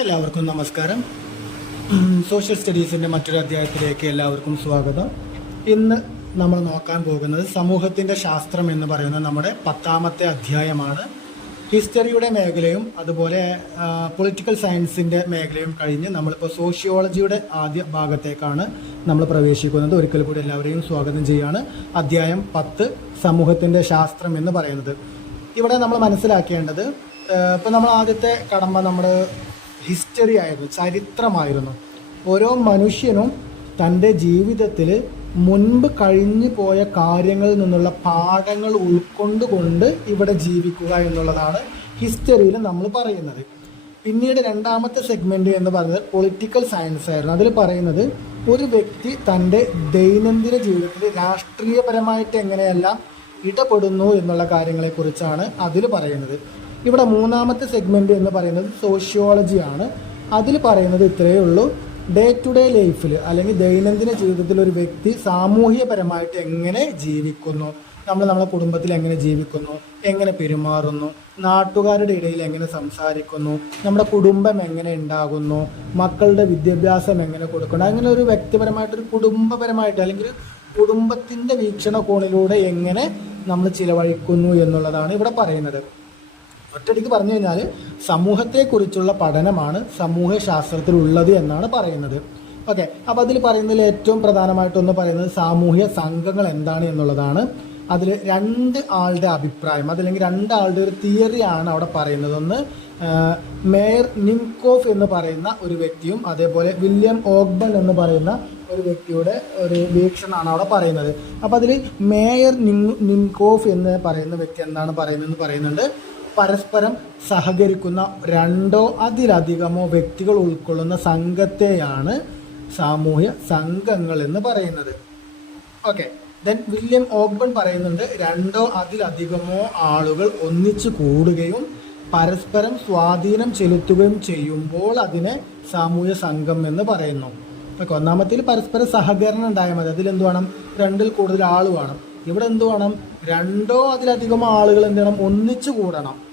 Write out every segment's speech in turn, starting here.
എല്ലാവർക്കും നമസ്കാരം. സോഷ്യൽ സ്റ്റഡീസിന്റെ മറ്റൊരു അധ്യായത്തിലേക്ക് എല്ലാവർക്കും സ്വാഗതം. ഇന്ന് നമ്മൾ നോക്കാൻ പോകുന്നത് സമൂഹത്തിന്റെ ശാസ്ത്രം എന്ന് പറയുന്ന നമ്മുടെ പത്താമത്തെ അധ്യായമാണ്. ഹിസ്റ്ററിയുടെ മേഖലയും അതുപോലെ പൊളിറ്റിക്കൽ സയൻസിന്റെ മേഖലയും കഴിഞ്ഞ് നമ്മളിപ്പോൾ സോഷ്യോളജിയുടെ ആദ്യ ഭാഗത്തേക്കാണ് നമ്മൾ പ്രവേശിക്കുന്നത്. ഒരിക്കൽ കൂടി എല്ലാവരെയും സ്വാഗതം ചെയ്യുകയാണ് അധ്യായം പത്ത് സമൂഹത്തിന്റെ ശാസ്ത്രം എന്ന് പറയുന്നത്. ഇവിടെ നമ്മൾ മനസ്സിലാക്കേണ്ടത് ഇപ്പോൾ നമ്മൾ ആദ്യത്തെ കടമ്പ നമ്മൾ ഹിസ്റ്ററി ആയിരുന്നു ചരിത്രമായിരുന്നു. ഓരോ മനുഷ്യനും തന്റെ ജീവിതത്തിൽ മുൻപ് കഴിഞ്ഞു പോയ കാര്യങ്ങളിൽ നിന്നുള്ള പാഠങ്ങൾ ഉൾക്കൊണ്ടുകൊണ്ട് ഇവിടെ ജീവിക്കുക എന്നുള്ളതാണ് ഹിസ്റ്ററിയിൽ നമ്മൾ പറയുന്നത്. പിന്നീട് രണ്ടാമത്തെ സെഗ്മെന്റ് എന്ന് പറയുന്നത് പൊളിറ്റിക്കൽ സയൻസ് ആയിരുന്നു. അതിൽ പറയുന്നത് ഒരു വ്യക്തി തന്റെ ദൈനംദിന ജീവിതത്തിൽ രാഷ്ട്രീയപരമായിട്ട് എങ്ങനെയെല്ലാം ഇടപെടുന്നു എന്നുള്ള കാര്യങ്ങളെക്കുറിച്ചാണ് അതിൽ പറയുന്നത്. ഇവിടെ മൂന്നാമത്തെ സെഗ്മെന്റ് എന്ന് പറയുന്നത് സോഷ്യോളജിയാണ് അതിൽ പറയുന്നത് ഇത്രയേ ഉള്ളൂ. ഡേ ടു ഡേ ലൈഫിൽ അല്ലെങ്കിൽ ദൈനംദിന ജീവിതത്തിൽ ഒരു വ്യക്തി സാമൂഹ്യപരമായിട്ട് എങ്ങനെ ജീവിക്കുന്നു? നമ്മൾ നമ്മുടെ കുടുംബത്തിൽ എങ്ങനെ ജീവിക്കുന്നു? എങ്ങനെ പെരുമാറുന്നു? നാട്ടുകാരുടെ ഇടയിൽ എങ്ങനെ സംസാരിക്കുന്നു? നമ്മുടെ കുടുംബം എങ്ങനെ ഉണ്ടാകുന്നു? മക്കളുടെ വിദ്യാഭ്യാസം എങ്ങനെ കൊടുക്കണം അങ്ങനെ ഒരു വ്യക്തിപരമായിട്ടൊരു കുടുംബപരമായിട്ട് അല്ലെങ്കിൽ കുടുംബത്തിന്റെ വീക്ഷണകോണിലൂടെ എങ്ങനെ നമ്മൾ ചിലവഴിക്കുന്നു എന്നുള്ളതാണ് ഇവിടെ പറയുന്നത്. ഒറ്റയടിക്ക് പറഞ്ഞു കഴിഞ്ഞാൽ സമൂഹത്തെക്കുറിച്ചുള്ള പഠനമാണ് സമൂഹ ശാസ്ത്രത്തിലുള്ളത് എന്നാണ് പറയുന്നത്. ഓക്കെ അപ്പോൾ അതിൽ പറയുന്നതിൽ ഏറ്റവും പ്രധാനമായിട്ടൊന്ന് പറയുന്നത് സാമൂഹ്യ സംഘങ്ങൾ എന്താണ് എന്നുള്ളതാണ്. അതിൽ രണ്ട് ആളുടെ അഭിപ്രായം അതല്ലെങ്കിൽ രണ്ടാളുടെ ഒരു തിയറിയാണ് അവിടെ പറയുന്നത്. ഒന്ന് മേയർ നിംകോഫ് എന്ന് പറയുന്ന ഒരു വ്യക്തിയും അതേപോലെ വില്യം ഓഗ്ബൺ എന്ന് പറയുന്ന ഒരു വ്യക്തിയുടെ ഒരു വീക്ഷണമാണ് അവിടെ പറയുന്നത്. അപ്പോൾ അതിൽ മേയർ നിംകോഫ് എന്ന് പറയുന്ന വ്യക്തി എന്താണ് പറയുന്നതെന്ന് പറയുന്നുണ്ട്. പരസ്പരം സഹകരിക്കുന്ന രണ്ടോ അതിലധികമോ വ്യക്തികൾ ഉൾക്കൊള്ളുന്ന സംഘത്തെയാണ് സാമൂഹ്യ സംഘങ്ങൾ എന്ന് പറയുന്നത്. ഓക്കെ ദെൻ വില്യം ഓഗ്ബൺ പറയുന്നുണ്ട് രണ്ടോ അതിലധികമോ ആളുകൾ ഒന്നിച്ചു കൂടുകയും പരസ്പരം സ്വാധീനം ചെലുത്തുകയും ചെയ്യുമ്പോൾ അതിനെ സാമൂഹ്യ സംഘം എന്ന് പറയുന്നു. ഒന്നാമത്തിൽ പരസ്പര സഹകരണം ഉണ്ടായാൽ മതി. അതിൽ എന്ത് വേണം? രണ്ടിൽ കൂടുതൽ ആൾ വേണം. ഇവിടെ എന്ത് വേണം? രണ്ടോ അതിലധികമോ ആളുകൾ എന്ത് വേണം ഒന്നിച്ചു കൂടണം.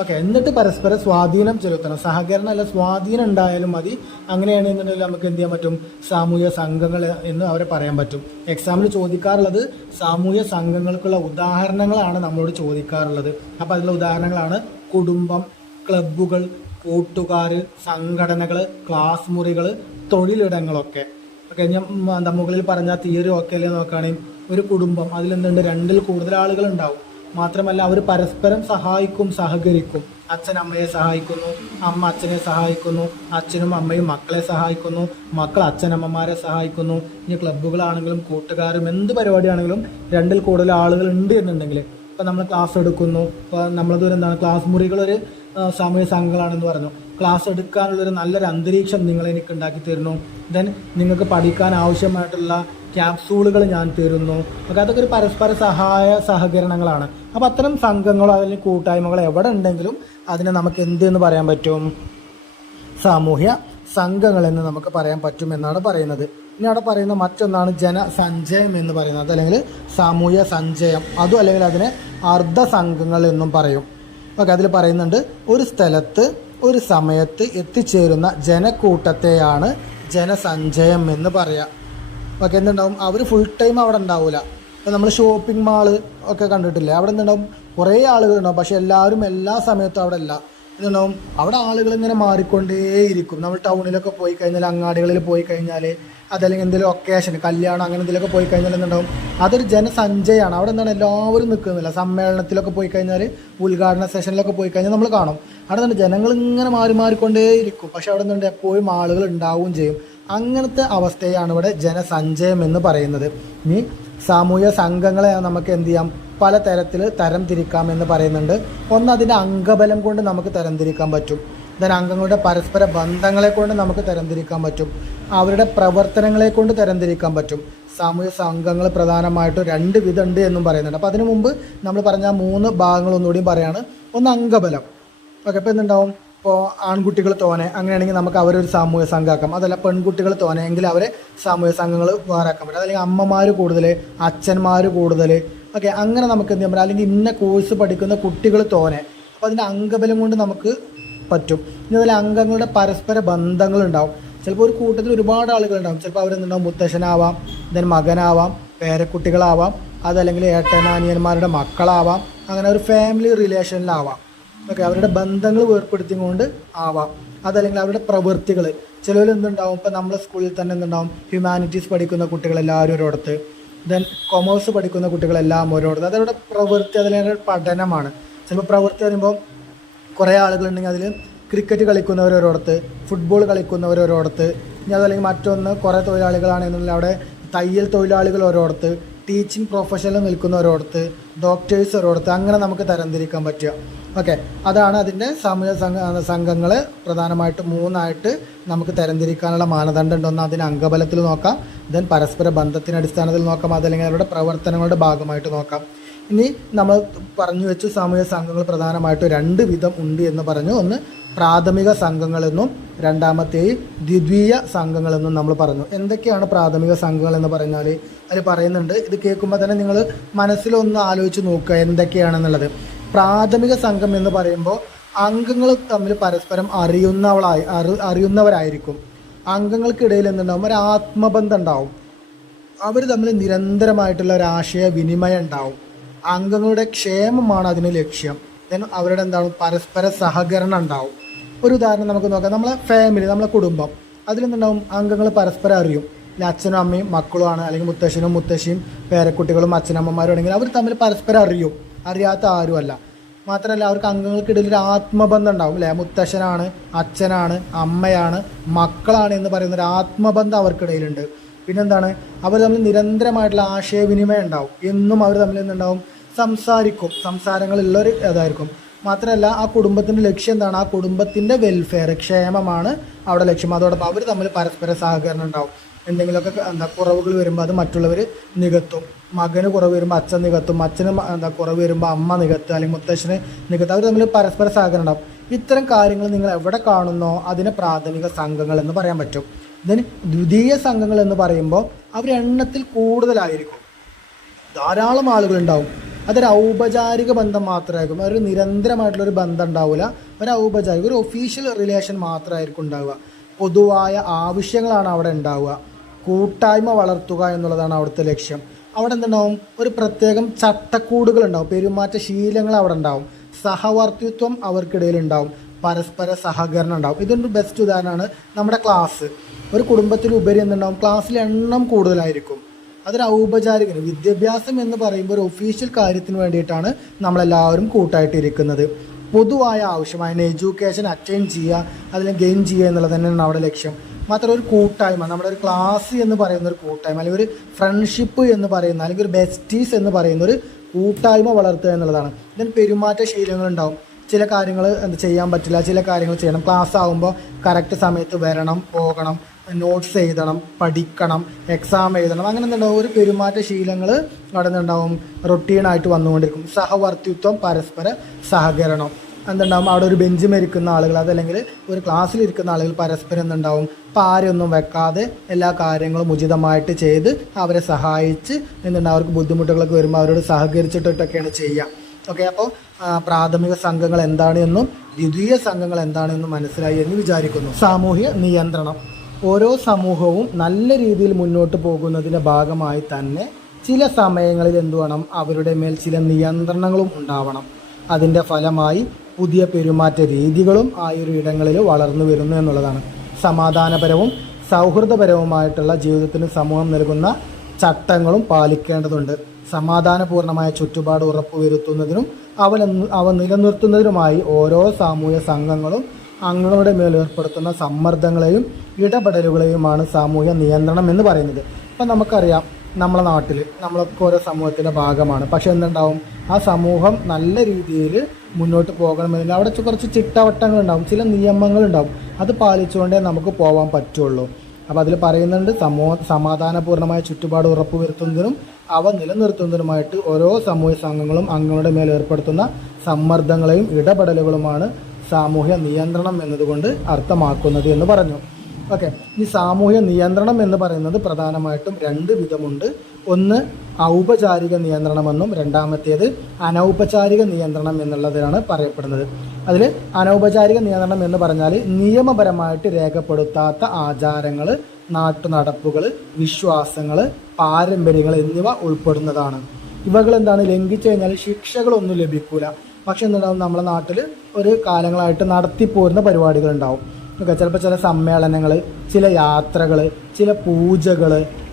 ഓക്കെ എന്നിട്ട് പരസ്പര സ്വാധീനം ചെലുത്തണം. സഹകരണം അല്ല സ്വാധീനം ഉണ്ടായാലും മതി. അങ്ങനെയാണെന്നുണ്ടെങ്കിൽ നമുക്ക് എന്ത് ചെയ്യാൻ പറ്റും? സാമൂഹ്യ സംഘങ്ങൾ എന്ന് അവരെ പറയാൻ പറ്റും. എക്സാമിന് ചോദിക്കാറുള്ളത് സാമൂഹ്യ സംഘങ്ങൾക്കുള്ള ഉദാഹരണങ്ങളാണ് നമ്മളോട് ചോദിക്കാറുള്ളത്. അപ്പോൾ അതിലുള്ള ഉദാഹരണങ്ങളാണ് കുടുംബം ക്ലബ്ബുകൾ കൂട്ടുകാർ സംഘടനകൾ ക്ലാസ് മുറികൾ തൊഴിലിടങ്ങളൊക്കെ. ഓക്കെ ഞാൻ മുകളിൽ പറഞ്ഞ തിയറി ഒക്കെ അല്ലേ നോക്കുകയാണെങ്കിൽ ഒരു കുടുംബം അതിലെന്തുണ്ട് രണ്ടിൽ കൂടുതൽ ആളുകൾ ഉണ്ടാവും മാത്രമല്ല അവർ പരസ്പരം സഹായിക്കും സഹകരിക്കും. അച്ഛൻ അമ്മയെ സഹായിക്കുന്നു അമ്മ അച്ഛനെ സഹായിക്കുന്നു അച്ഛനും അമ്മയും മക്കളെ സഹായിക്കുന്നു മക്കൾ അച്ഛനമ്മമാരെ സഹായിക്കുന്നു. ഇനി ക്ലബ്ബുകളാണെങ്കിലും കൂട്ടുകാരും എന്ത് പരിപാടിയാണെങ്കിലും രണ്ടിൽ കൂടുതൽ ആളുകൾ ഉണ്ട് എന്നുണ്ടെങ്കിൽ ഇപ്പം നമ്മൾ ക്ലാസ് എടുക്കുന്നു. ഇപ്പോൾ നമ്മളതൊരു എന്താണ്? ക്ലാസ് മുറികളൊരു സാമൂഹ്യ സംഘങ്ങളാണെന്ന് പറഞ്ഞു. ക്ലാസ് എടുക്കാനുള്ളൊരു നല്ലൊരു അന്തരീക്ഷം നിങ്ങൾ എനിക്ക് ഉണ്ടാക്കി തരുന്നു. ദെൻ നിങ്ങൾക്ക് പഠിക്കാൻ ആവശ്യമായിട്ടുള്ള ക്യാപ്സൂളുകൾ ഞാൻ തരുന്നു. അപ്പോൾ അതൊക്കെ ഒരു പരസ്പര സഹായ സഹകരണങ്ങളാണ്. അപ്പോൾ അത്തരം സംഘങ്ങളോ അല്ലെങ്കിൽ കൂട്ടായ്മകളോ എവിടെ ഉണ്ടെങ്കിലും അതിനെ നമുക്ക് എന്ത് എന്ന് പറയാൻ പറ്റും? സാമൂഹ്യ സംഘങ്ങൾ എന്ന് നമുക്ക് പറയാൻ പറ്റും എന്നാണ് പറയുന്നത്. ഇനി അവിടെ പറയുന്ന മറ്റൊന്നാണ് ജനസഞ്ചയം എന്ന് പറയുന്നത് അല്ലെങ്കിൽ സാമൂഹ്യ സഞ്ചയം. അതും അല്ലെങ്കിൽ അതിനെ അർദ്ധ സംഘങ്ങൾ എന്നും പറയും. ഓക്കെ അതിൽ പറയുന്നുണ്ട് ഒരു സ്ഥലത്ത് ഒരു സമയത്ത് എത്തിച്ചേരുന്ന ജനക്കൂട്ടത്തെയാണ് ജനസഞ്ചയം എന്ന് പറയാം. ഓക്കെ എന്തുണ്ടാവും? അവർ ഫുൾ ടൈം അവിടെ ഉണ്ടാവില്ല നമ്മൾ ഷോപ്പിംഗ് മാൾ ഒക്കെ കണ്ടിട്ടില്ലേ? അവിടെ എന്തുണ്ടാവും? കുറേ ആളുകളുണ്ടാവും. പക്ഷെ എല്ലാവരും എല്ലാ സമയത്തും അവിടെ അല്ല എന്തുണ്ടാവും? അവിടെ ആളുകൾ ഇങ്ങനെ മാറിക്കൊണ്ടേയിരിക്കും. നമ്മൾ ടൗണിലൊക്കെ പോയി കഴിഞ്ഞാൽ അങ്ങാടികളിൽ പോയി കഴിഞ്ഞാൽ അതല്ലെങ്കിൽ എന്തെങ്കിലും ഒക്കേഷൻ കല്യാണം അങ്ങനെ എന്തെങ്കിലുമൊക്കെ പോയി കഴിഞ്ഞാൽ എന്തുണ്ടാവും? അതൊരു ജനസഞ്ചയമാണ് അവിടെ എന്താണ്? എല്ലാവരും നിൽക്കുന്നില്ല. സമ്മേളനത്തിലൊക്കെ പോയി കഴിഞ്ഞാൽ ഉദ്ഘാടന സെഷനിലൊക്കെ പോയി കഴിഞ്ഞാൽ നമ്മൾ കാണും. അവിടെ എന്താണ്? ജനങ്ങൾ ഇങ്ങനെ മാറി മാറിക്കൊണ്ടേയിരിക്കും. പക്ഷെ അവിടെ എന്തുണ്ട്? എപ്പോഴും ആളുകൾ ഉണ്ടാവുകയും ചെയ്യും. അങ്ങനത്തെ അവസ്ഥയാണ് ഇവിടെ ജനസഞ്ചയം എന്ന് പറയുന്നത്. ഇനി സാമൂഹ്യ സംഘങ്ങളെ നമുക്ക് എന്ത് ചെയ്യാം? പല തരത്തിൽ തരംതിരിക്കാം എന്ന് പറയുന്നുണ്ട്. ഒന്ന് അതിന്റെ അംഗബലം കൊണ്ട് നമുക്ക് തരംതിരിക്കാൻ പറ്റും. ദെൻ അംഗങ്ങളുടെ പരസ്പര ബന്ധങ്ങളെ കൊണ്ട് നമുക്ക് തരംതിരിക്കാൻ പറ്റും. അവരുടെ പ്രവർത്തനങ്ങളെ കൊണ്ട് തരംതിരിക്കാൻ പറ്റും. സാമൂഹ്യ സംഘങ്ങൾ പ്രധാനമായിട്ട് രണ്ട് വിധമുണ്ട് എന്നും പറയുന്നുണ്ട്. അപ്പോൾ അതിനു മുമ്പ് നമ്മൾ പറഞ്ഞ മൂന്ന് ഭാഗങ്ങൾ ഒന്നുകൂടി പറയാണ്. ഒന്ന് അംഗബലം. ഓക്കെ അപ്പോൾ എന്തുണ്ടാവും? ഇപ്പോൾ ആൺകുട്ടികൾ തോനെ അങ്ങനെയാണെങ്കിൽ നമുക്ക് അവരൊരു സാമൂഹ്യ സംഘമാക്കാം. അതല്ല പെൺകുട്ടികൾ തോനെ എങ്കിൽ അവരെ സാമൂഹ്യ സംഘങ്ങൾ വേറാക്കാൻ പറ്റും അതല്ലെങ്കിൽ അമ്മമാർ കൂടുതൽ അച്ഛന്മാർ കൂടുതൽ. ഓക്കെ അങ്ങനെ നമുക്ക് എന്ത് ചെയ്യാൻ പറ്റും? അല്ലെങ്കിൽ ഇന്ന കോഴ്സ് പഠിക്കുന്ന കുട്ടികൾ തോനെ. അപ്പോൾ അതിന്റെ അംഗബലം കൊണ്ട് നമുക്ക് പറ്റും. ഇനി അതുപോലെ അംഗങ്ങളുടെ പരസ്പര ബന്ധങ്ങളുണ്ടാവും. ചിലപ്പോൾ ഒരു കൂട്ടത്തിൽ ഒരുപാട് ആളുകളുണ്ടാവും. ചിലപ്പോൾ അവരെന്തുണ്ടാവും? മുത്തശ്ശനാവാം ദെൻ മകനാവാം പേരക്കുട്ടികളാവാം അതല്ലെങ്കിൽ ഏട്ടനാനിയന്മാരുടെ മക്കളാവാം. അങ്ങനെ ഒരു ഫാമിലി റിലേഷനിലാവാം ഓക്കെ അവരുടെ ബന്ധങ്ങൾ വേർപ്പെടുത്തിക്കൊണ്ട് ആവാം. അതല്ലെങ്കിൽ അവരുടെ പ്രവൃത്തികൾ ചിലവർ എന്തുണ്ടാവും? ഇപ്പം നമ്മുടെ സ്കൂളിൽ തന്നെ എന്തുണ്ടാവും? ഹ്യൂമാനിറ്റീസ് പഠിക്കുന്ന കുട്ടികളെല്ലാവരും ഒരിടത്ത്. ദെൻ കൊമേഴ്സ് പഠിക്കുന്ന കുട്ടികളെല്ലാം ഓരോടത്ത് അതവരുടെ പ്രവൃത്തി അതിലെ പഠനമാണ്. ചിലപ്പോൾ പ്രവൃത്തി പറയുമ്പോൾ കുറേ ആളുകളുണ്ടെങ്കിൽ അതിൽ ക്രിക്കറ്റ് കളിക്കുന്നവരോരോടത്ത് ഫുട്ബോൾ കളിക്കുന്നവരോരോടത്ത് ഇനി അതല്ലെങ്കിൽ മറ്റൊന്ന് കുറേ തൊഴിലാളികളാണെന്നുണ്ടെങ്കിൽ അവിടെ തയ്യൽ തൊഴിലാളികൾ ഓരോടത്ത് ടീച്ചിങ് പ്രൊഫഷനിൽ നിൽക്കുന്ന ഒരിടത്ത് ഡോക്ടേഴ്സ് ഓരോടത്ത് അങ്ങനെ നമുക്ക് തരംതിരിക്കാൻ പറ്റുക. ഓക്കെ അതാണ് അതിന്റെ സാമൂഹ്യ സംഘ സംഘങ്ങൾ പ്രധാനമായിട്ട് മൂന്നായിട്ട് നമുക്ക് തരംതിരിക്കാനുള്ള മാനദണ്ഡം ഉണ്ടോ. അതിന് അംഗബലത്തിൽ നോക്കാം ദെൻ പരസ്പര ബന്ധത്തിന്റെ അടിസ്ഥാനത്തിൽ നോക്കാം അതല്ലെങ്കിൽ അവരുടെ പ്രവർത്തനങ്ങളുടെ ഭാഗമായിട്ട് നോക്കാം. ഇനി നമ്മൾ പറഞ്ഞു വെച്ച് സാമൂഹ്യ സംഘങ്ങൾ പ്രധാനമായിട്ട് രണ്ട് വിധം ഉണ്ട് എന്ന് പറഞ്ഞു. ഒന്ന് പ്രാഥമിക സംഘങ്ങളെന്നും രണ്ടാമത്തെയും ദ്വിതീയ സംഘങ്ങളെന്നും നമ്മൾ പറഞ്ഞു. എന്തൊക്കെയാണ് പ്രാഥമിക സംഘങ്ങൾ എന്ന് പറഞ്ഞാൽ അതിൽ പറയുന്നുണ്ട് ഇത് കേൾക്കുമ്പോൾ തന്നെ നിങ്ങൾ മനസ്സിലൊന്ന് ആലോചിച്ച് നോക്കുക എന്തൊക്കെയാണെന്നുള്ളത്. പ്രാഥമിക സംഘം എന്ന് പറയുമ്പോൾ അംഗങ്ങൾ തമ്മിൽ പരസ്പരം അറിയുന്നവളായി അറി അറിയുന്നവരായിരിക്കും. അംഗങ്ങൾക്കിടയിൽ എന്തുണ്ടാവും? ഒരു ആത്മബന്ധം ഉണ്ടാവും. അവർ തമ്മിൽ നിരന്തരമായിട്ടുള്ള ഒരു ആശയവിനിമയം ഉണ്ടാവും. അംഗങ്ങളുടെ ക്ഷേമമാണ് അതിന് ലക്ഷ്യം. ദെൻ അവരുടെ എന്താണ്? പരസ്പര സഹകരണം ഉണ്ടാവും. ഒരു ഉദാഹരണം നമുക്ക് നോക്കാം. നമ്മളെ ഫാമിലി നമ്മളെ കുടുംബം. അതിലെന്തുണ്ടാവും? അംഗങ്ങൾ പരസ്പരം അറിയും. അച്ഛനും അമ്മയും മക്കളുമാണ്. അല്ലെങ്കിൽ മുത്തശ്ശനും മുത്തശ്ശിയും പേരക്കുട്ടികളും അച്ഛനമ്മമാരും ആണെങ്കിൽ അവർ തമ്മിൽ പരസ്പരം അറിയും. അറിയാത്ത ആരുമല്ല മാത്രമല്ല അവർക്ക് അംഗങ്ങൾക്കിടയിൽ ഒരു ആത്മബന്ധം ഉണ്ടാവും. അല്ലേ മുത്തശ്ശനാണ് അച്ഛനാണ് അമ്മയാണ് മക്കളാണ് എന്ന് പറയുന്ന ഒരു ആത്മബന്ധം അവർക്കിടയിലുണ്ട്. പിന്നെന്താണ്? അവർ തമ്മിൽ നിരന്തരമായിട്ടുള്ള ആശയവിനിമയം ഉണ്ടാവും. എന്നും അവർ തമ്മിൽ എന്തുണ്ടാവും? സംസാരിക്കും. സംസാരങ്ങളുള്ള ഒരു ഇതായിരിക്കും മാത്രമല്ല ആ കുടുംബത്തിന്റെ ലക്ഷ്യം എന്താണ്? ആ കുടുംബത്തിന്റെ വെൽഫെയർ ക്ഷേമമാണ് അവിടെ ലക്ഷ്യം. അതോടൊപ്പം അവർ തമ്മിൽ പരസ്പര സഹകരണം ഉണ്ടാവും. എന്തെങ്കിലുമൊക്കെ എന്താ കുറവുകൾ വരുമ്പോൾ അത് മറ്റുള്ളവർ നികത്തും. മകന് കുറവ് വരുമ്പോൾ അച്ഛൻ നികത്തും. അച്ഛന് എന്താ കുറവ് വരുമ്പോൾ അമ്മ നികത്തും. അല്ലെങ്കിൽ മുത്തശ്ശന് നികത്തും. അവർ തമ്മിൽ പരസ്പര സഹകരണം ഉണ്ടാവും. ഇത്തരം കാര്യങ്ങൾ നിങ്ങൾ എവിടെ കാണുന്നോ അതിനെ പ്രാഥമിക സംഘങ്ങൾ എന്ന് പറയാൻ പറ്റും. ദെൻ ദ്വിതീയ സംഘങ്ങൾ എന്ന് പറയുമ്പോൾ അവർ എണ്ണത്തിൽ കൂടുതലായിരിക്കും. ധാരാളം ആളുകൾ ഉണ്ടാവും. അതൊരു ഔപചാരിക ബന്ധം മാത്രമായിരിക്കും. ഒരു നിരന്തരമായിട്ടുള്ള ഒരു ബന്ധം ഉണ്ടാവില്ല ഒരു ഔപചാരിക ഒരു ഒഫീഷ്യൽ റിലേഷൻ മാത്രമായിരിക്കും ഉണ്ടാവുക. പൊതുവായ ആവശ്യങ്ങളാണ് അവിടെ ഉണ്ടാവുക. കൂട്ടായ്മ വളർത്തുക എന്നുള്ളതാണ് അവിടുത്തെ ലക്ഷ്യം. അവിടെ എന്തുണ്ടാവും? ഒരു പ്രത്യേകം ചട്ടക്കൂടുകൾ ഉണ്ടാവും. പെരുമാറ്റ ശീലങ്ങൾ അവിടെ ഉണ്ടാവും. സഹവർത്തിത്വം അവർക്കിടയിൽ ഉണ്ടാവും. പരസ്പര സഹകരണം ഉണ്ടാവും. ഇതിന്റെ ബെസ്റ്റ് ഉദാഹരണമാണ് നമ്മുടെ ക്ലാസ് ഒരു കുടുംബത്തിലുപരി എന്തുണ്ടാവും? ക്ലാസ്സിൽ എണ്ണം കൂടുതലായിരിക്കും. അതൊരു ഔപചാരിക വിദ്യാഭ്യാസം എന്ന് പറയുമ്പോൾ ഒരു ഒഫീഷ്യൽ കാര്യത്തിന് വേണ്ടിയിട്ടാണ് നമ്മളെല്ലാവരും കൂട്ടായിട്ട് ഇരിക്കുന്നത് പൊതുവായ ആവശ്യമായ എഡ്യൂക്കേഷൻ അറ്റൈൻ ചെയ്യുക അതിൽ ഗെയിൻ ചെയ്യുക എന്നുള്ളത് തന്നെയാണ് അവിടെ ലക്ഷ്യം. മാത്രം ഒരു കൂട്ടായ്മ നമ്മുടെ ഒരു ക്ലാസ് എന്ന് പറയുന്ന ഒരു കൂട്ടായ്മ അല്ലെങ്കിൽ ഒരു ഫ്രണ്ട്ഷിപ്പ് എന്ന് പറയുന്ന അല്ലെങ്കിൽ ഒരു ബെസ്റ്റീസ് എന്ന് പറയുന്ന ഒരു കൂട്ടായ്മ വളർത്തുക എന്നുള്ളതാണ്. ഇതിന് പെരുമാറ്റ ശീലങ്ങൾ ഉണ്ടാവും. ചില കാര്യങ്ങൾ എന്താ ചെയ്യാൻ പറ്റില്ല ചില കാര്യങ്ങൾ ചെയ്യണം. ക്ലാസ് ആകുമ്പോൾ കറക്റ്റ് സമയത്ത് വരണം പോകണം. നോട്ട്സ് എഴുതണം പഠിക്കണം എക്സാം എഴുതണം അങ്ങനെ എന്തുണ്ടാവും? ഒരു പെരുമാറ്റ ശീലങ്ങൾ നടന്നുണ്ടാവും. റൊട്ടീനായിട്ട് വന്നുകൊണ്ടിരിക്കും. സഹവർത്തിത്വം പരസ്പര സഹകരണം. എന്തുണ്ടാവും? അവിടെ ഒരു ബെഞ്ച് മരിക്കുന്ന ആളുകൾ അതല്ലെങ്കിൽ ഒരു ക്ലാസ്സിലിരിക്കുന്ന ആളുകൾ പരസ്പരം എന്തുണ്ടാവും? പാരൊന്നും വെക്കാതെ എല്ലാ കാര്യങ്ങളും ഉചിതമായിട്ട് ചെയ്ത് അവരെ സഹായിച്ച് എന്തുണ്ടാവും? അവർക്ക് ബുദ്ധിമുട്ടുകളൊക്കെ വരുമ്പോൾ അവരോട് സഹകരിച്ചിട്ടൊക്കെയാണ് ചെയ്യുക. ഓക്കെ അപ്പോൾ പ്രാഥമിക സംഘങ്ങൾ എന്താണ് എന്നും ദ്വിതീയ സംഘങ്ങൾ എന്താണ് എന്നും മനസ്സിലായി എന്ന് വിചാരിക്കുന്നു. സാമൂഹ്യ നിയന്ത്രണം. ഓരോ സമൂഹവും നല്ല രീതിയിൽ മുന്നോട്ട് പോകുന്നതിന്റെ ഭാഗമായി തന്നെ ചില സമയങ്ങളിൽ എന്തു വേണം? അവരുടെ മേൽ ചില നിയന്ത്രണങ്ങളും ഉണ്ടാവണം. അതിന്റെ ഫലമായി പുതിയ പെരുമാറ്റ രീതികളും ആ ഒരു ഇടങ്ങളിൽ വളർന്നു വരുന്നു എന്നുള്ളതാണ്. സമാധാനപരവും സൗഹൃദപരവുമായിട്ടുള്ള ജീവിതത്തിന് സമൂഹം നൽകുന്ന ചട്ടങ്ങളും പാലിക്കേണ്ടതുണ്ട്. സമാധാനപൂർണമായ ചുറ്റുപാട് ഉറപ്പുവരുത്തുന്നതിനും അവ അവ നിലനിർത്തുന്നതിനുമായി ഓരോ സാമൂഹ്യ സംഘങ്ങളും അംഗങ്ങളുടെ മേൽ ഏർപ്പെടുത്തുന്ന സമ്മർദ്ദങ്ങളെയും ഇടപെടലുകളെയുമാണ് സാമൂഹ്യ നിയന്ത്രണം എന്ന് പറയുന്നത്. ഇപ്പം നമുക്കറിയാം നമ്മളെ നാട്ടിൽ നമ്മളൊക്കെ ഓരോ സമൂഹത്തിന്റെ ഭാഗമാണ്. പക്ഷെ എന്തുണ്ടാവും? ആ സമൂഹം നല്ല രീതിയിൽ മുന്നോട്ട് പോകണമെന്നില്ല. അവിടെ കുറച്ച് ചിട്ടവട്ടങ്ങളുണ്ടാവും ചില നിയമങ്ങളുണ്ടാവും അത് പാലിച്ചുകൊണ്ടേ നമുക്ക് പോകാൻ പറ്റുള്ളൂ. അപ്പോൾ അതിൽ പറയുന്നുണ്ട് സമൂഹ സമാധാനപൂർണമായ ചുറ്റുപാട് ഉറപ്പുവരുത്തുന്നതിനും അവ നിലനിർത്തുന്നതിനുമായിട്ട് ഓരോ സമൂഹ സംഘങ്ങളും അംഗങ്ങളുടെ മേൽ ഏർപ്പെടുത്തുന്ന സമ്മർദ്ദങ്ങളെയും ഇടപെടലുകളുമാണ് സാമൂഹ്യ നിയന്ത്രണം എന്നതുകൊണ്ട് അർത്ഥമാക്കുന്നത് എന്ന് പറഞ്ഞു. ഓക്കെ ഈ സാമൂഹ്യ നിയന്ത്രണം എന്ന് പറയുന്നത് പ്രധാനമായിട്ടും രണ്ട് വിധമുണ്ട്. ഒന്ന് ഔപചാരിക നിയന്ത്രണമെന്നും രണ്ടാമത്തേത് അനൗപചാരിക നിയന്ത്രണം എന്നുള്ളതാണ് പറയപ്പെടുന്നത്. അതിൽ അനൗപചാരിക നിയന്ത്രണം എന്ന് പറഞ്ഞാൽ നിയമപരമായിട്ട് രേഖപ്പെടുത്താത്ത ആചാരങ്ങൾ നാട്ടുനടപ്പുകൾ വിശ്വാസങ്ങൾ പാരമ്പര്യങ്ങൾ എന്നിവ ഉൾപ്പെടുന്നതാണ്. ഇവകൾ എന്താണ് ലംഘിച്ചു കഴിഞ്ഞാൽ ശിക്ഷകളൊന്നും ലഭിക്കൂല. പക്ഷെ എന്തുണ്ടാവും നമ്മുടെ നാട്ടിൽ ഒരു കാലങ്ങളായിട്ട് നടത്തിപ്പോരുന്ന പരിപാടികൾ ഉണ്ടാവും ഓക്കെ ചിലപ്പോൾ ചില സമ്മേളനങ്ങൾ ചില യാത്രകൾ ചില പൂജകൾ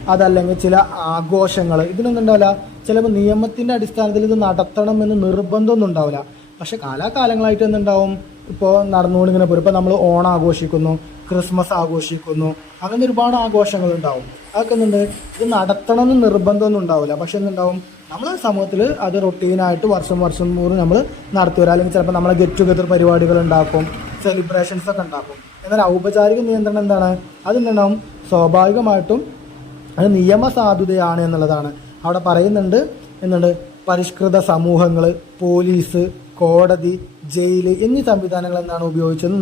അതല്ലെങ്കിൽ ചില ആഘോഷങ്ങൾ ഇതിനൊന്നും ഉണ്ടാവില്ല. ചിലപ്പോൾ നിയമത്തിന്റെ അടിസ്ഥാനത്തിൽ ഇത് നടത്തണമെന്ന് നിർബന്ധമൊന്നും ഉണ്ടാവില്ല. പക്ഷെ കാലാകാലങ്ങളായിട്ട് എന്തുണ്ടാവും? ഇപ്പോൾ നടന്നുകൊണ്ട് ഇങ്ങനെ പോരും ഇപ്പോൾ നമ്മൾ ഓണം ആഘോഷിക്കുന്നു ക്രിസ്മസ് ആഘോഷിക്കുന്നു അങ്ങനെ ഒരുപാട് ആഘോഷങ്ങൾ ഉണ്ടാവും. അതൊക്കെ എന്തുണ്ട്? ഇത് നടത്തണം എന്ന് നിർബന്ധമൊന്നും ഉണ്ടാവില്ല. പക്ഷെ എന്തുണ്ടാവും? നമ്മൾ സമൂഹത്തിൽ അത് റൊട്ടീനായിട്ട് വർഷം വർഷം മൂന്ന് നമ്മൾ നടത്തി വരാം. അല്ലെങ്കിൽ ചിലപ്പോൾ നമ്മളെ ഗെറ്റ് ടുഗദർ പരിപാടികൾ ഉണ്ടാക്കും സെലിബ്രേഷൻസ് ഒക്കെ ഉണ്ടാക്കും. എന്നാൽ ഔപചാരിക നിയന്ത്രണം എന്താണ്? അതെന്തുണ്ടാവും സ്വാഭാവികമായിട്ടും അത് നിയമസാധുതയാണ് എന്നുള്ളതാണ്. അവിടെ പറയുന്നുണ്ട് എന്നുണ്ട് പരിഷ്കൃത സമൂഹങ്ങൾ പോലീസ് കോടതി ജയിൽ എന്നീ സംവിധാനങ്ങൾ എന്താണ് ഉപയോഗിച്ചത്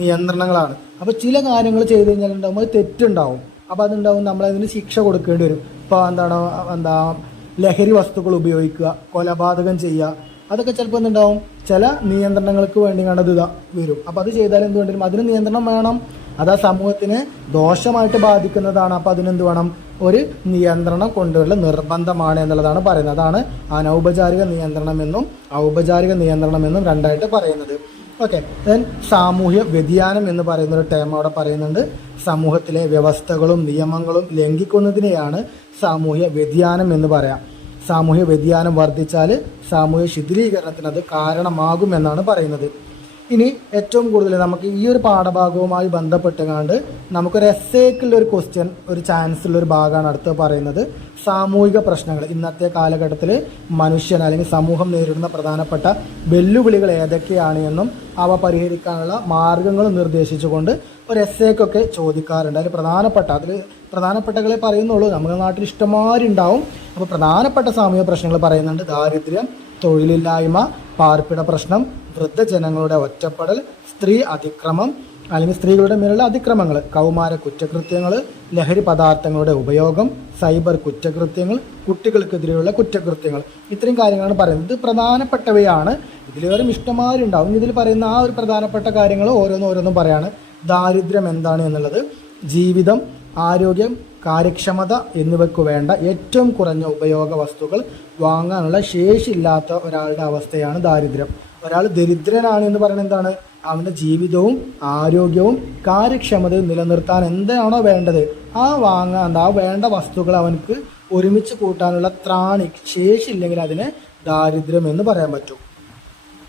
നിയന്ത്രണങ്ങളാണ്. അപ്പോൾ ചില കാര്യങ്ങൾ ചെയ്തു കഴിഞ്ഞാൽ ഉണ്ടാകുമ്പോൾ തെറ്റുണ്ടാവും. അപ്പോൾ അതുണ്ടാവും നമ്മളതിന് ശിക്ഷ കൊടുക്കേണ്ടി വരും. ഇപ്പോൾ എന്താണ് എന്താ ലഹരി വസ്തുക്കൾ ഉപയോഗിക്കുക കൊലപാതകം ചെയ്യുക. അതൊക്കെ ചിലപ്പോൾ എന്തുണ്ടാവും? ചില നിയന്ത്രണങ്ങൾക്ക് വേണ്ടി കണ്ടത് വരും. അപ്പോൾ അത് ചെയ്താൽ എന്ത് വേണ്ടി വരും? അതിന് നിയന്ത്രണം വേണം. അത് ആ സമൂഹത്തിന് ദോഷമായിട്ട് ബാധിക്കുന്നതാണ്. അപ്പോൾ അതിനെന്ത് വേണം? ഒരു നിയന്ത്രണം കൊണ്ടുവരൽ നിർബന്ധമാണ് എന്നുള്ളതാണ് പറയുന്നത്. അതാണ് അനൗപചാരിക നിയന്ത്രണം എന്നും ഔപചാരിക നിയന്ത്രണം എന്നും രണ്ടായിട്ട് പറയുന്നത്. ഓക്കെ. ദെൻ സാമൂഹ്യ വ്യതിയാനം എന്ന് പറയുന്ന ഒരു ടേം അവിടെ പറയുന്നുണ്ട്. സമൂഹത്തിലെ വ്യവസ്ഥകളും നിയമങ്ങളും ലംഘിക്കുന്നതിനെയാണ് സാമൂഹ്യ വ്യതിയാനം എന്ന് പറയാം. സാമൂഹ്യ വ്യതിയാനം വർദ്ധിച്ചാൽ സാമൂഹ്യ ശിഥിലീകരണത്തിന് അത് കാരണമാകുമെന്നാണ് പറയുന്നത്. ഇനി ഏറ്റവും കൂടുതൽ നമുക്ക് ഈ ഒരു പാഠഭാഗവുമായി ബന്ധപ്പെട്ടുകൊണ്ട് നമുക്കൊരു എസ്സേക്കുള്ള ഒരു ക്വസ്റ്റ്യൻ ഒരു ചാൻസ് ഉള്ള ഒരു ഭാഗമാണ് അടുത്ത് പറയുന്നത്. സാമൂഹിക പ്രശ്നങ്ങൾ. ഇന്നത്തെ കാലഘട്ടത്തിൽ മനുഷ്യൻ അല്ലെങ്കിൽ സമൂഹം നേരിടുന്ന പ്രധാനപ്പെട്ട വെല്ലുവിളികൾ ഏതൊക്കെയാണ് എന്നും അവ പരിഹരിക്കാനുള്ള മാർഗങ്ങൾ നിർദ്ദേശിച്ചുകൊണ്ട് ഒരു എസ്സേക്കൊക്കെ ചോദിക്കാറുണ്ട്. അതിൽ പ്രധാനപ്പെട്ട അതിൽ പ്രധാനപ്പെട്ടകളെ പറയുന്നുള്ളൂ. നമ്മുടെ നാട്ടിൽ ഇഷ്ടമാരുണ്ടാവും അപ്പോൾ പ്രധാനപ്പെട്ട സാമൂഹിക പ്രശ്നങ്ങൾ പറയുന്നുണ്ട്. ദാരിദ്ര്യം തൊഴിലില്ലായ്മ പാർപ്പിട പ്രശ്നം വൃദ്ധജനങ്ങളുടെ ഒറ്റപ്പെടൽ സ്ത്രീ അതിക്രമം അല്ലെങ്കിൽ സ്ത്രീകളുടെ മേലുള്ള അതിക്രമങ്ങൾ കൗമാര കുറ്റകൃത്യങ്ങൾ ലഹരി പദാർത്ഥങ്ങളുടെ ഉപയോഗം സൈബർ കുറ്റകൃത്യങ്ങൾ കുട്ടികൾക്കെതിരെയുള്ള കുറ്റകൃത്യങ്ങൾ. ഇത്രയും കാര്യങ്ങളാണ് പറയുന്നത്. പ്രധാനപ്പെട്ടവയാണ്. ഇതിലേറെ ഇഷ്ടമാരുണ്ടാവും. ഇതിൽ പറയുന്ന ആ ഒരു പ്രധാനപ്പെട്ട കാര്യങ്ങൾ ഓരോന്നും ഓരോന്നും പറയാണ്. ദാരിദ്ര്യം എന്താണ് എന്നുള്ളത്? ജീവിതം ആരോഗ്യം കാര്യക്ഷമത എന്നിവയ്ക്ക് വേണ്ട ഏറ്റവും കുറഞ്ഞ ഉപയോഗ വസ്തുക്കൾ വാങ്ങാനുള്ള ശേഷിയില്ലാത്ത ഒരാളുടെ അവസ്ഥയാണ് ദാരിദ്ര്യം. ഒരാൾ ദരിദ്രനാണ് എന്ന് പറയുന്നത് എന്താണ്? അവന്റെ ജീവിതവും ആരോഗ്യവും കാര്യക്ഷമതയും നിലനിർത്താൻ എന്താണോ വേണ്ടത് ആ വാങ്ങാൻ ആ വേണ്ട വസ്തുക്കൾ അവനക്ക് ഒരുമിച്ച് കൂട്ടാനുള്ള ത്രാണി ശേഷിയില്ലെങ്കിൽ അതിനെ ദാരിദ്ര്യം എന്ന് പറയാൻ പറ്റും.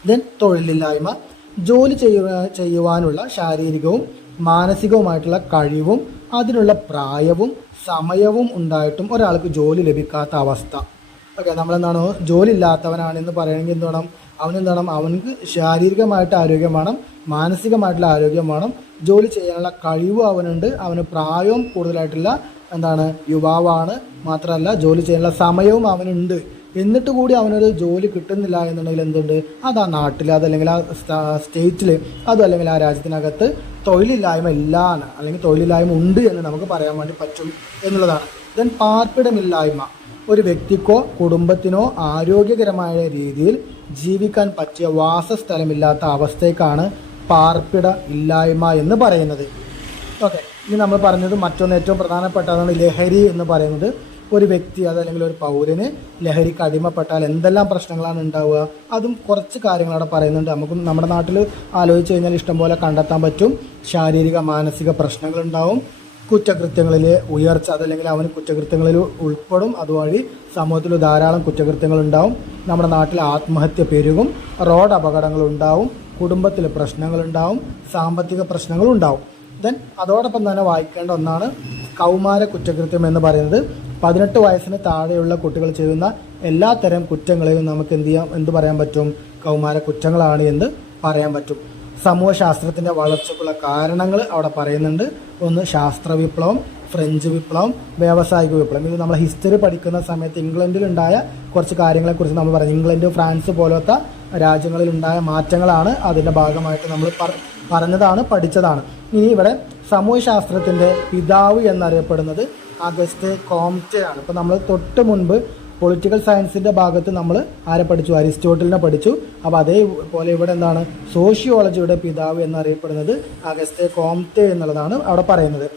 ദെൻ തൊഴിലില്ലായ്മ ജോലി ചെയ്യുവാനുള്ള ശാരീരികവും മാനസികവുമായിട്ടുള്ള കഴിവും അതിനുള്ള പ്രായവും സമയവും ഉണ്ടായിട്ടും ഒരാൾക്ക് ജോലി ലഭിക്കാത്ത അവസ്ഥ. ഓക്കെ നമ്മളെന്താണ്? ജോലി ഇല്ലാത്തവനാണെന്ന് പറയണമെങ്കിൽ എന്ത് വേണം? അവനെന്ത് അവനക്ക് ശാരീരികമായിട്ട് ആരോഗ്യം വേണം മാനസികമായിട്ടുള്ള ആരോഗ്യം വേണം ജോലി ചെയ്യാനുള്ള കഴിവ് അവനുണ്ട് അവന് പ്രായവും കൂടുതലായിട്ടുള്ള എന്താണ്? യുവാവാണ് മാത്രമല്ല ജോലി ചെയ്യാനുള്ള സമയവും അവനുണ്ട്. എന്നിട്ട് കൂടി അവനൊരു ജോലി കിട്ടുന്നില്ല എന്നുണ്ടെങ്കിൽ എന്തുണ്ട്? അത് ആ നാട്ടിൽ അതല്ലെങ്കിൽ ആ സ്റ്റേറ്റിൽ അതും അല്ലെങ്കിൽ ആ രാജ്യത്തിനകത്ത് തൊഴിലില്ലായ്മ ഇല്ലാന്ന് അല്ലെങ്കിൽ തൊഴിലില്ലായ്മ ഉണ്ട് എന്ന് നമുക്ക് പറയാൻ വേണ്ടി പറ്റും എന്നുള്ളതാണ്. ദെൻ പാർപ്പിടമില്ലായ്മ. ഒരു വ്യക്തിക്കോ കുടുംബത്തിനോ ആരോഗ്യകരമായ രീതിയിൽ ജീവിക്കാൻ പറ്റിയ വാസസ്ഥലമില്ലാത്ത അവസ്ഥയ്ക്കാണ് പാർപ്പിട ഇല്ലായ്മ എന്ന് പറയുന്നത്. ഓക്കെ ഇനി നമ്മൾ പറഞ്ഞത് മറ്റൊന്ന് ഏറ്റവും പ്രധാനപ്പെട്ടതാണ് ലഹരി എന്ന് പറയുന്നത്. ഒരു വ്യക്തി അതല്ലെങ്കിൽ ഒരു പൗരന് ലഹരിക്ക് അടിമപ്പെട്ടാൽ എന്തെല്ലാം പ്രശ്നങ്ങളാണ് ഉണ്ടാവുക? അതും കുറച്ച് കാര്യങ്ങൾ അവിടെ പറയുന്നുണ്ട്. നമുക്ക് നമ്മുടെ നാട്ടിൽ ആലോചിച്ച് കഴിഞ്ഞാൽ ഇഷ്ടംപോലെ കണ്ടെത്താൻ പറ്റും. ശാരീരിക മാനസിക പ്രശ്നങ്ങൾ ഉണ്ടാവും. കുറ്റകൃത്യങ്ങളിൽ ഉയർച്ച അതല്ലെങ്കിൽ അവന് കുറ്റകൃത്യങ്ങളിൽ ഉൾപ്പെടും. അതുവഴി സമൂഹത്തിൽ ധാരാളം കുറ്റകൃത്യങ്ങൾ ഉണ്ടാവും. നമ്മുടെ നാട്ടിൽ ആത്മഹത്യ പെരുകും. റോഡ് അപകടങ്ങൾ ഉണ്ടാവും. കുടുംബത്തിൽ പ്രശ്നങ്ങളുണ്ടാവും സാമ്പത്തിക പ്രശ്നങ്ങളുണ്ടാവും ദെൻ അതോടൊപ്പം തന്നെ വായിക്കേണ്ട ഒന്നാണ് കൗമാര കുറ്റകൃത്യം എന്ന് പറയുന്നത്. പതിനെട്ട് വയസ്സിന് താഴെയുള്ള കുട്ടികൾ ചെയ്യുന്ന എല്ലാത്തരം കുറ്റങ്ങളെയും നമുക്ക് എന്ത് ചെയ്യാം? എന്ത് പറയാൻ പറ്റും? കൗമാര കുറ്റങ്ങളാണ് എന്ന് പറയാൻ പറ്റും. സമൂഹശാസ്ത്രത്തിന്റെ വളർച്ചയ്ക്കുള്ള കാരണങ്ങൾ അവിടെ പറയുന്നുണ്ട്. ഒന്ന് ശാസ്ത്ര വിപ്ലവം ഫ്രഞ്ച് വിപ്ലവം വ്യാവസായിക വിപ്ലവം. ഇത് നമ്മൾ ഹിസ്റ്ററി പഠിക്കുന്ന സമയത്ത് ഇംഗ്ലണ്ടിലുണ്ടായ കുറച്ച് കാര്യങ്ങളെക്കുറിച്ച് നമ്മൾ പറഞ്ഞു. ഇംഗ്ലണ്ട് ഫ്രാൻസ് പോലത്തെ രാജ്യങ്ങളിലുണ്ടായ മാറ്റങ്ങളാണ് അതിന്റെ ഭാഗമായിട്ട് നമ്മൾ പറ- പറഞ്ഞതാണ് പഠിച്ചതാണ്. ഇനി ഇവിടെ സമൂഹശാസ്ത്രത്തിന്റെ പിതാവ് എന്നറിയപ്പെടുന്നത് അഗസ്റ്റ് കോംറ്റെ ആണ്. ഇപ്പൊ നമ്മൾ തൊട്ട് മുൻപ് പൊളിറ്റിക്കൽ സയൻസിന്റെ ഭാഗത്ത് നമ്മൾ ആരെ പഠിച്ചു? അരിസ്റ്റോട്ടലിനെ പഠിച്ചു. അപ്പോൾ അതേപോലെ ഇവിടെ എന്താണ്? സോഷ്യോളജിയുടെ പിതാവ് എന്നറിയപ്പെടുന്നത് അഗസ്റ്റ് കോംറ്റ എന്നുള്ളതാണ് അവിടെ പറയുന്നത്.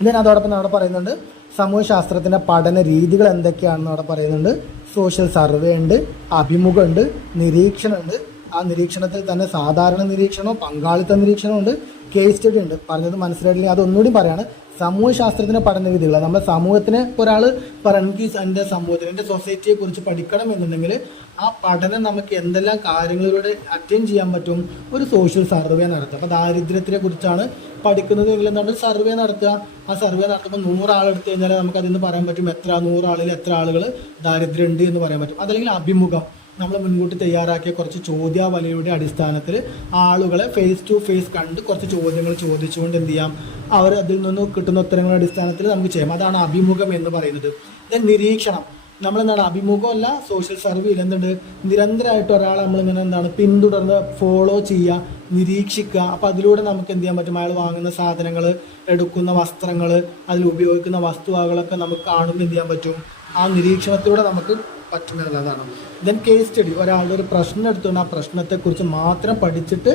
ഇതിന് അവിടെ പറയുന്നുണ്ട് സമൂഹശാസ്ത്രത്തിന്റെ പഠന രീതികൾ എന്തൊക്കെയാണെന്ന് അവിടെ പറയുന്നുണ്ട്. സോഷ്യൽ സർവേ ഉണ്ട് അഭിമുഖമുണ്ട് നിരീക്ഷണമുണ്ട്. ആ നിരീക്ഷണത്തിൽ തന്നെ സാധാരണ നിരീക്ഷണവും പങ്കാളിത്ത നിരീക്ഷണവും ഉണ്ട് കേസ് സ്റ്റഡി ഉണ്ട്. പറഞ്ഞത് മനസ്സിലായില്ലെങ്കിൽ അതൊന്നുകൂടി പറയാണ്. സമൂഹശാസ്ത്രത്തിന്റെ പഠന രീതികൾ നമ്മുടെ സമൂഹത്തിന് ഒരാൾ പറയാം എനിക്ക് എന്റെ സമൂഹത്തിന് എന്റെ സൊസൈറ്റിയെ കുറിച്ച് പഠിക്കണം എന്നുണ്ടെങ്കിൽ ആ പഠനം നമുക്ക് എന്തെല്ലാം കാര്യങ്ങളിലൂടെ അറ്റൻഡ് ചെയ്യാൻ പറ്റും? ഒരു സോഷ്യൽ സർവേ നടത്തുക. അപ്പോൾ ദാരിദ്ര്യത്തിനെ കുറിച്ചാണ് പഠിക്കുന്നത് എങ്കിൽ എന്താണ്? സർവേ നടത്തുക. ആ സർവേ നടത്തുമ്പോൾ നൂറാളെടുത്ത് കഴിഞ്ഞാൽ നമുക്ക് നിന്ന് പറയാൻ പറ്റും എത്ര നൂറാളിൽ എത്ര ആളുകൾ ദാരിദ്ര്യം ഉണ്ട് എന്ന് പറയാൻ പറ്റും. അതല്ലെങ്കിൽ അഭിമുഖം. നമ്മൾ മുൻകൂട്ടി തയ്യാറാക്കിയ കുറച്ച് ചോദ്യാവലിയുടെ അടിസ്ഥാനത്തിൽ ആളുകളെ ഫേസ് ടു ഫേസ് കണ്ട് കുറച്ച് ചോദ്യങ്ങൾ ചോദിച്ചുകൊണ്ട് എന്ത് ചെയ്യാം? അവർ അതിൽ നിന്ന് കിട്ടുന്ന ഉത്തരങ്ങളുടെ അടിസ്ഥാനത്തിൽ നമുക്ക് ചെയ്യാം. അതാണ് അഭിമുഖം എന്ന് പറയുന്നത്. ദെൻ നിരീക്ഷണം. നമ്മൾ എന്താണ്? അഭിമുഖമല്ല സോഷ്യൽ സർവേയിൽ എന്തുണ്ട്? നിരന്തരമായിട്ട് ഒരാളെ നമ്മളിങ്ങനെ എന്താണ്? പിന്തുടർന്ന് ഫോളോ ചെയ്യുക നിരീക്ഷിക്കുക. അപ്പോൾ അതിലൂടെ നമുക്ക് എന്ത് ചെയ്യാൻ പറ്റും? അയാൾ വാങ്ങുന്ന സാധനങ്ങൾ എടുക്കുന്ന വസ്ത്രങ്ങൾ അതിൽ ഉപയോഗിക്കുന്ന വസ്തുവകളൊക്കെ നമുക്ക് കാണുമ്പോൾ എന്ത് ചെയ്യാൻ പറ്റും? ആ നിരീക്ഷണത്തിലൂടെ നമുക്ക് പറ്റുന്നതാണ് ദെൻ കേസ് സ്റ്റഡി ഒരാളുടെ ഒരു പ്രശ്നം എടുത്തുകൊണ്ട് ആ പ്രശ്നത്തെക്കുറിച്ച് മാത്രം പഠിച്ചിട്ട്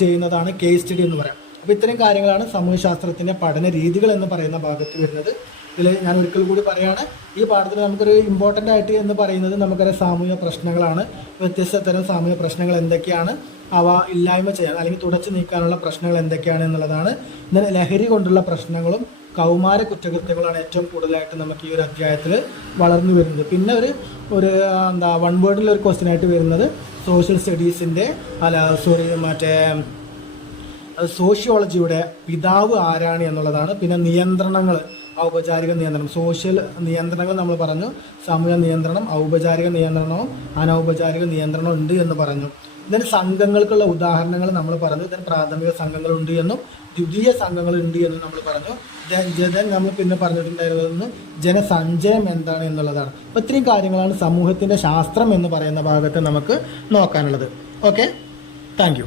ചെയ്യുന്നതാണ് കേസ് സ്റ്റഡി എന്ന് പറയാം. അപ്പോൾ ഇത്തരം കാര്യങ്ങളാണ് സമൂഹശാസ്ത്രത്തിന്റെ പഠന രീതികൾ എന്ന് പറയുന്ന ഭാഗത്ത് വരുന്നത്. ഇതിൽ ഞാൻ ഒരിക്കൽ കൂടി പറയുകയാണ് ഈ പാഠത്തിൽ നമുക്കൊരു ഇമ്പോർട്ടന്റ് ആയിട്ട് എന്ന് പറയുന്നത് നമുക്കറിയാം സാമൂഹിക പ്രശ്നങ്ങളാണ്. വ്യത്യസ്ത തരം സാമൂഹിക പ്രശ്നങ്ങൾ എന്തൊക്കെയാണ് അവ ഇല്ലായ്മ ചെയ്യാൻ അല്ലെങ്കിൽ തുടച്ചു നീക്കാനുള്ള പ്രശ്നങ്ങൾ എന്തൊക്കെയാണ് എന്നുള്ളതാണ്. Then ലഹരി കൊണ്ടുള്ള പ്രശ്നങ്ങളും കൗമാര കുറ്റകൃത്യങ്ങളാണ് ഏറ്റവും കൂടുതലായിട്ട് നമുക്ക് ഈ ഒരു അധ്യായത്തിൽ വളർന്നു വരുന്നത്. പിന്നെ ഒരു ഒരു എന്താ വൺ വേർഡിൽ ഒരു ക്വസ്റ്റ്യൻ ആയിട്ട് വരുന്നത്. സോഷ്യൽ സ്റ്റഡീസിന്റെ അല്ല സോറി മറ്റേ സോഷ്യോളജിയുടെ പിതാവ് ആരാണ് എന്നുള്ളതാണ്. പിന്നെ നിയന്ത്രണങ്ങൾ ഔപചാരിക നിയന്ത്രണം. സോഷ്യൽ നിയന്ത്രണങ്ങൾ നമ്മൾ പറഞ്ഞു. സമൂഹ നിയന്ത്രണം ഔപചാരിക നിയന്ത്രണവും അനൗപചാരിക നിയന്ത്രണവും ഉണ്ട് എന്ന് പറഞ്ഞു. ഇതിന് സംഘങ്ങൾക്കുള്ള ഉദാഹരണങ്ങൾ നമ്മൾ പറഞ്ഞു. ഇതിന് പ്രാഥമിക സംഘങ്ങളുണ്ട് എന്നും ദ്വിതീയ സംഘങ്ങളുണ്ട് എന്നും നമ്മൾ പറഞ്ഞു. ജൻ നമ്മൾ പിന്നെ പറഞ്ഞിട്ടുണ്ടായിരുന്നു ജനസഞ്ചയം എന്താണ് എന്നുള്ളതാണ്. അപ്പോൾ ഇത്രയും കാര്യങ്ങളാണ് സമൂഹത്തിന്റെ ശാസ്ത്രം എന്ന് പറയുന്ന ഭാഗത്ത് നമുക്ക് നോക്കാനുള്ളത്. Okay thank